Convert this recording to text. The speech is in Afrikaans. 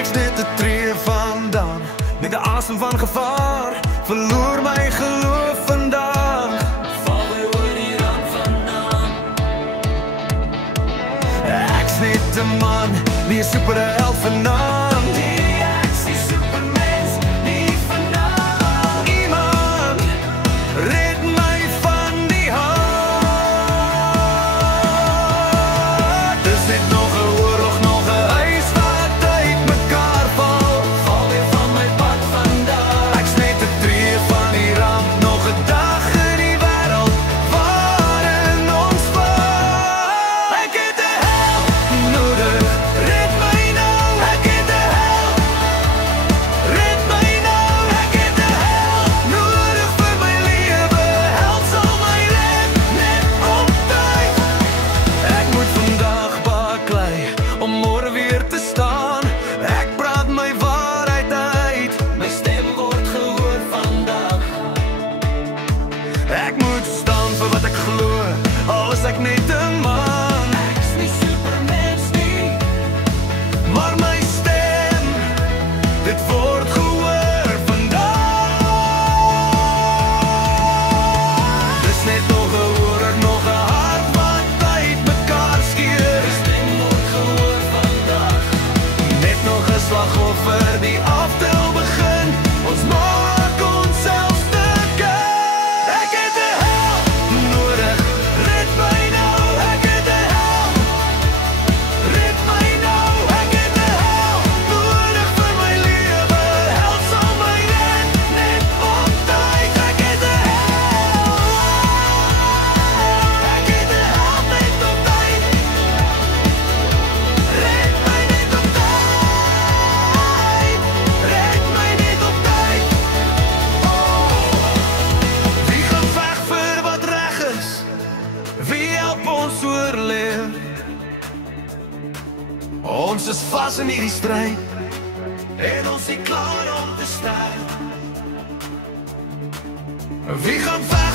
Ek's net 'n tree vandaan, net 'n asem van gevaar. Verloor my geloof vandag. Val weer oor die rand vandaan. Ek's net 'n man, nie 'n superheld vanaand. Nee, ek's die supermens, nie vanaand. Iemand red my van die haat. Dis net nog 'n oorlog, nog 'n huis wat uit mekaar val. Val weer van my pad vandag. Ek's net 'n tree van die ramp, nog 'n dag in die wêreld waarin ons val. Ek het 'n held nodig, red my nou. Ek het 'n held, red my nou. Ek het 'n held nodig vir my lewe. Held sal my red, net op tyd. Ek moet vandag baklei om môre weer te staan. Ek praat my waarheid uit. My stem word gehoor vandag. Ek moet staan vir wat ek glo, al is ek net 'n man. Ek's nie supermens nie. Maar my stem, dit word gehoor vandag. Dis net nog 'n oorlog, nog 'n hart wat uit mekaar skeur. My stem word gehoor vandag. Net nog 'n slagoffer, die aftel begin. Ons maak onsself sterker. Ek het 'n held nodig, red my nou. Ek het 'n held, red my nou. Ek het 'n held nodig vir my lewe. Held sal my red, net op tyd. Ek het 'n held, ek het 'n held net op tyd. Red my net op tyd, red my net op tyd. Wie gaan veg vir wat reg is? Wie help ons oorleef? Ons is vas in hierdie stryd en ons is klaar om te sterf. Wie gaan veg